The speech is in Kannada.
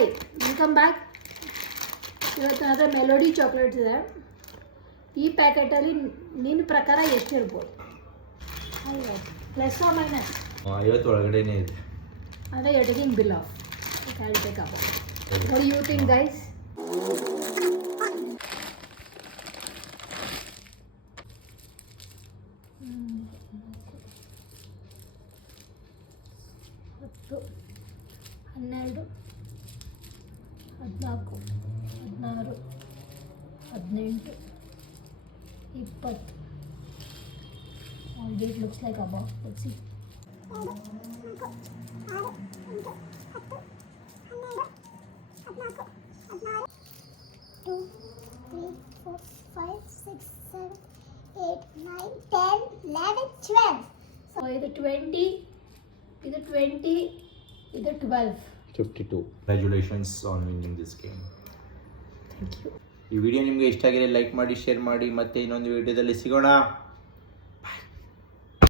Welcome back. ಇವತ್ತು ನನ್ನ ಹತ್ರ ಮೆಲೋಡಿ ಚಾಕ್ಲೇಟ್ಸ್ ಇದೆ. ಈ ಪ್ಯಾಕೆಟಲ್ಲಿ ನಿನ್ನ ಪ್ರಕಾರ ಎಷ್ಟಿರ್ಬೋದು? ಪ್ಲಸ್ ಆರ್ ಮೈನಸ್ 50 ಒಳಗಡೆನೇ ಇದೆ. ಅಂದರೆ you taking bill off. Okay, I will take up. What do you think guys? ಹತ್ತು, 12, 14, 16, 18, 20. Already it looks like above. Let's see. 2, 3, 4, 5, 6, 7, 8, 9, 10, 11, 12. So ಇದು 20, ಇದು 20, ಇದು 12. 52. Congratulations on winning this game. Thank you. ಈ ವಿಡಿಯೋ ನಿಮಗೆ ಇಷ್ಟ ಆಗಿದ್ರೆ ಲೈಕ್ ಮಾಡಿ, ಶೇರ್ ಮಾಡಿ, ಮತ್ತೆ ಇನ್ನೊಂದು ವಿಡಿಯೋದಲ್ಲಿ ಸಿಗೋಣ.